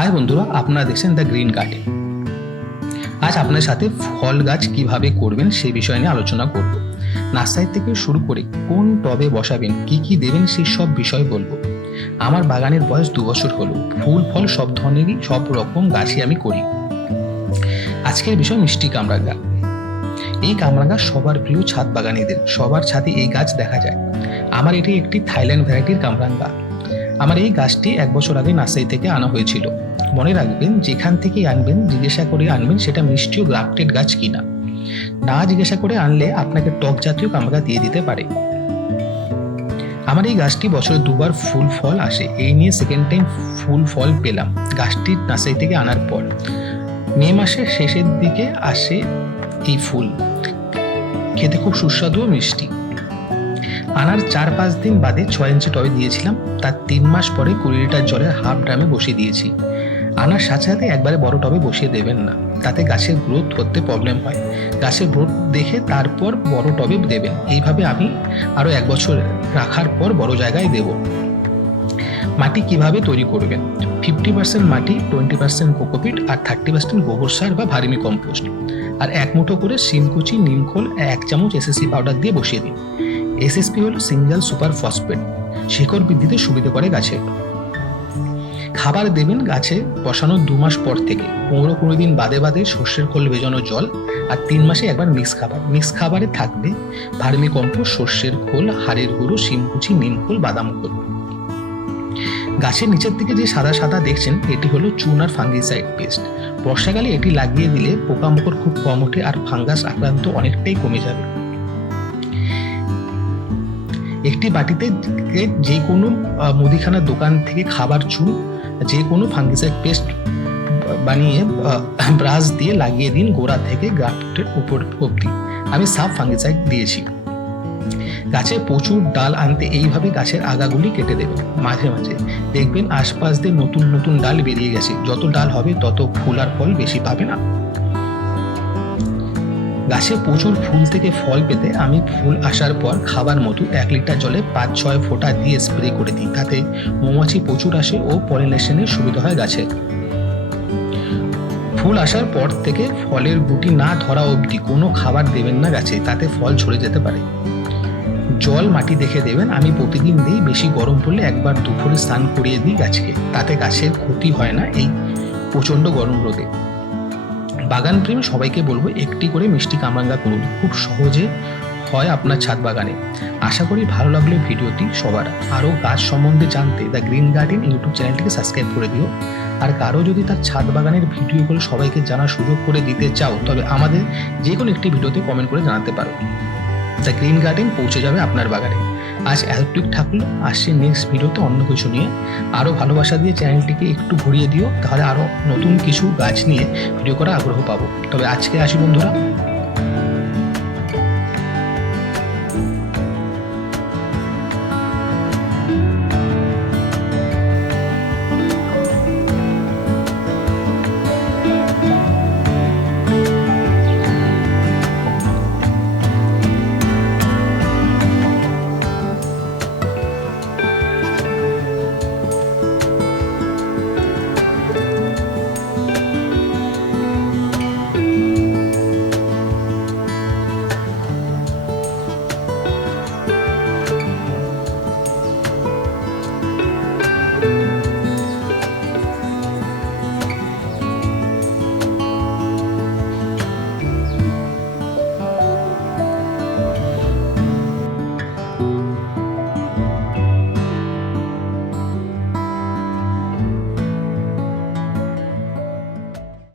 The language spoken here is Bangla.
হাই বন্ধুরা, আপনারা দেখছেন দ্য গ্রিন গার্ডেন। আজ আপনার সাথে ফল গাছ কিভাবে করবেন সেই বিষয় নিয়ে আলোচনা করব। নার্সারি থেকে শুরু করে কোন টবে বসাবেন, কি কি দেবেন সেই সব বিষয় বলবো। আমার বাগানের বয়স 2 বছর হলো। ফুল ফল সব ধরনেরই সব রকম গাছই আমি করি। আজকের বিষয় মিষ্টি কামরাঙ্গা। এই কামরাঙ্গা সবার প্রিয় ছাদ বাগানীদের, সবার ছাদে এই গাছ দেখা যায়। আমার এটি একটি থাইল্যান্ড ভ্যারাইটির কামরাঙ্গা। আমার এই গাছটি 1 বছর আগে নার্সারি থেকে আনা হয়েছিল। মনে রাখবেন, যেখান থেকে আনবেন জিজ্ঞাসা করে আনবেন সেটা মিষ্টি ও গ্রাফটেড গাছ কিনা। না জিজ্ঞাসা করে আনলে আপনাকে টক জাতীয় কামরাঙ্গা দিয়ে দিতে পারে। আমার এই গাছটি বছরে 2বার ফুল ফল আসে। এই নিয়ে সেকেন্ড টাইম ফুল ফল পেলাম গাছটি নার্সারি থেকে আনার পর। মে মাসের শেষের দিকে আসে এই ফুল, খেতে খুব সুস্বাদু ও মিষ্টি। আনার 4-5 দিন বাদে 6 ইঞ্চি টবে দিয়েছিলাম। তার 3 মাস পরে 20 লিটার জলের হাফ ড্রামে বসিয়ে দিয়েছি। আনার সাথে সাথে একবারে বড় টবে বসিয়ে দেবেন না, তাতে গাছের গ্রোথ করতে প্রবলেম হয়। গাছের গ্রোথ দেখে তারপর বড় টবে দেবেন। এইভাবে আমি আরো 1 বছর রাখার পর বড় জায়গায় দেব। মাটি কিভাবে তৈরি করবেন? 50% মাটি, 20% কোকোপিট আর 30% গোবর সার বা ভার্মি কম্পোস্ট, আর 1 মুঠো করে শিমকুচি, নিমখোল, 1 চামচ এসএসপি পাউডার দিয়ে বসিয়ে দিন। এসএসপি হলো সিঙ্গেল সুপার ফসফেট, শিকড় বৃদ্ধিতে সুবিধা করে গাছের। খাবার দেবেন গাছে বসানোর 2 মাস পর থেকে। 15-20 দিন বাদে বাদে সর্ষের খোল ভেজানো জল, আর 3 মাসে একবার মিক্স খাবার। মিক্স খাবারে থাকবে ভার্মি কম্পোস্ট, সর্ষের খোল, হাড়ের গুঁড়ো, শিমকুচি, নিমখোল, বাদাম খোল। গাছের নিচের দিকে যে সাদা সাদা দেখছেন, এটি হলো চুন আর ফাঙ্গিসাইড পেস্ট। বর্ষাকালে এটি লাগিয়ে দিলে পোকামাকড় খুব কম ওঠে আর ফাঙ্গাস আক্রান্ত অনেকটাই কমে যাবে। একটি বাটিতে যে কোনো মুদিখানার দোকান থেকে খাবার চুন, যে কোনো ফাঙ্গিসাইড পেস্ট বানিয়ে ব্রাশ দিয়ে লাগিয়ে দিন গোড়া থেকে গ্রাফটের উপর অবধি। আমি সাফ ফাঙ্গিসাইড দিয়েছি। গাছে প্রচুর ডাল আনতে এইভাবে গাছের আগাগুলি কেটে দেবেন। মাঝে মাঝে দেখবেন আশপাশ দিয়ে নতুন নতুন ডাল বেরিয়ে গেছে। যত ডাল হবে তত ফুল আর ফল বেশি পাবে না। গাছে প্রচুর ফুল থেকে ফল পেতে আমি ফুল আসার পর খাবার মতো 1 লিটার জলে 5-6 ফোঁটা দিয়ে স্প্রে করে দিই। তাতে মৌমাছি প্রচুর আসে ও পলিনেশনের সুবিধা হয় গাছে। ফুল আসার পর থেকে ফলের গুটি না ধরা অবধি কোনো খাবার দেবেন না গাছে, তাতে ফল ঝরে যেতে পারে। জল মাটি দেখে দেবেন। আমি প্রতিদিন দিই, বেশি গরম পড়লে একবার দুপুরে স্নান করিয়ে দিই গাছকে, তাতে গাছের ক্ষতি হয় না এই প্রচণ্ড গরম রোদে। বাগান প্রেমী সবাইকে বলবো, একটি করে মিষ্টি কামরাঙ্গা করুন, খুব সহজে হয় আপনার ছাদ বাগানে। আশা করি ভালো লাগলে ভিডিওটি সবার। আরও গাছ সম্বন্ধে জানতে দ্য গ্রিন গার্ডেন ইউটিউব চ্যানেলটিকে সাবস্ক্রাইব করে দিও। আর কারো যদি তার ছাদ বাগানের ভিডিওগুলো সবাইকে জানার সুযোগ করে দিতে চাও, তবে আমাদের যে কোনো একটি ভিডিওতে কমেন্ট করে জানাতে পারো। দ্য গ্রিন গার্ডেন পৌঁছে যাবে আপনার বাগানে। আজ এতটুকু থাকলো, আসছি নেক্সট ভিডিওতে অন্য কিছু নিয়ে। আরও ভালোবাসা দিয়ে চ্যানেলটিকে একটু ঘুরিয়ে দিও, তাহলে আরও নতুন কিছু গাছ নিয়ে ভিডিও করার আগ্রহ পাবো। তবে আজকে আসি বন্ধুরা।